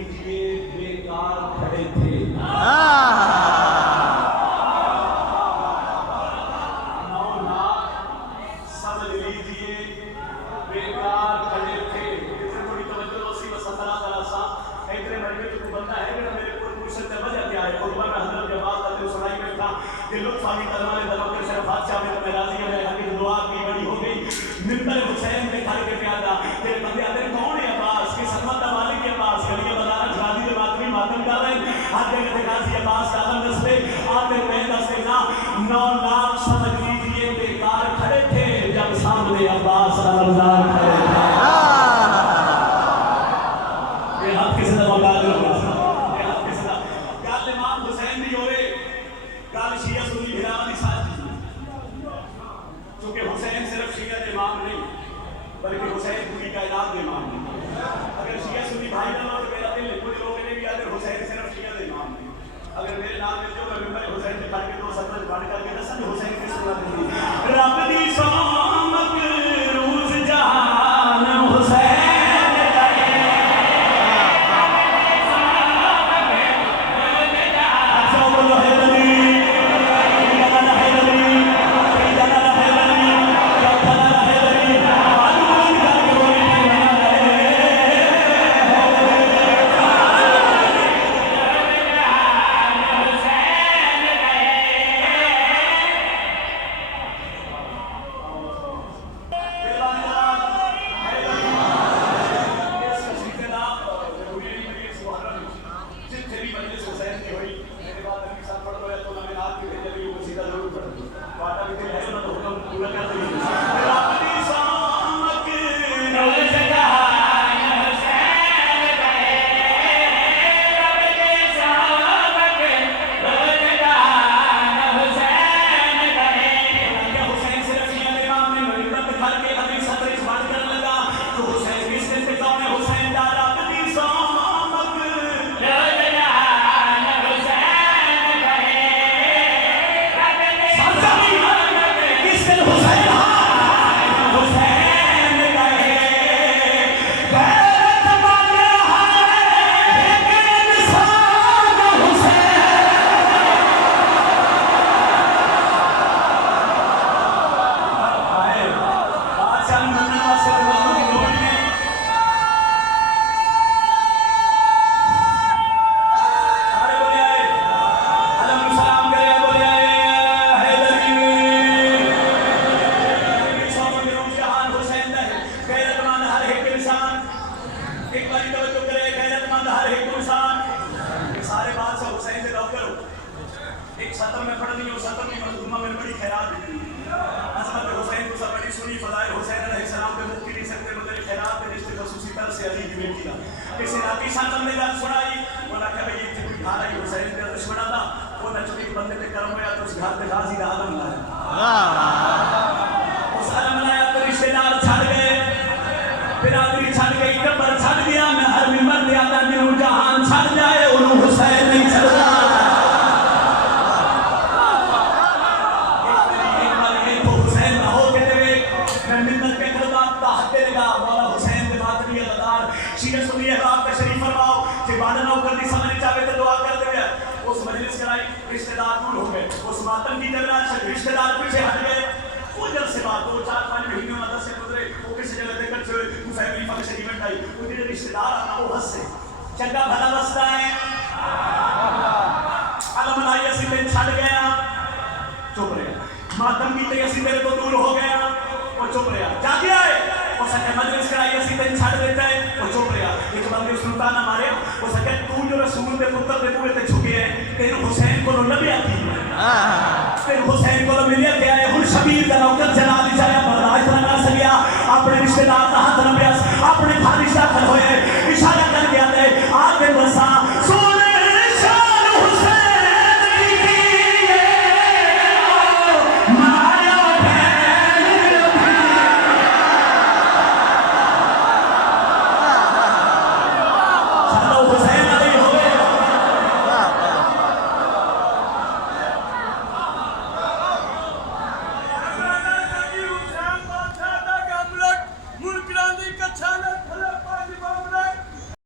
لیجیے بیکار کھڑے تھے. سمجھ لیجیے بیکار کھڑے تھے. تھوڑی توجہ اسی وسطرا ذرا سا اتنے مجمع جو بندہ ہے کہ میرے کو پوچھ سکتے وجہ کیا ہے. خطبہ میں حضرت عباس کا سنائی میں تھا کہ لطف علی کروانے دلوں کے شرفات سے ہمیں میں راضی ہے کہ دعا کی بڑی ہو گئی. ممبر حسین میں کھڑ کے پیادا کہ بندے آتے کون ہے عباس کی سمت مالک کے پاس گلیاں بازار جھادی کے ماتمی ماتم کر رہے ہیں. ہاتھ کے غازی عباس کا عالم دستے آتے میں دستے نا 9 لاکھ سمجھ لیجیے بیکار کھڑے تھے جب سامنے عباس علمدار کھڑے تھے. یہ ہاتھ کسی نے بتا دے یہ ہاتھ کسی نے گال امام حسین بھی ہوئے گال شیعہ سنی بھیراوانی ساتھ چونکہ حسین صرف شیعہ امام نہیں بلکہ حسین پوری کائنات امام نہیں. اگر شیعہ سنی بھائی نہ ہو تو میرا دل کچھ لوگوں نے بھی اگر حسین صرف شیعہ امام نہیں. اگر میرے نام میں جو میں ممبر حسین کے پڑھ کے 2 سطر پڑھ کر کے دسن حسین کی سنت دی رب دی سامک روز جہان حسین چنگا بھلا بستا ہے علم لائی اسی تے چھڑ گیا چپ رہا ماتم کی تے اسی تیرے تو دور ہو گیا وہ چپ رہا جا گیا ہے وہ سکے مجلس کرائی اسی تے چھڑ دیتا ہے وہ چپ رہا ایک بندے سلطان نہ مارے وہ سکے تو جو رسول دے پتر دے پورے تے چھکے ہیں تیرے حسین کو نبی آتی ہے تیرے حسین کو ملیا گیا ہے ہن شبیر کا نوکر جناب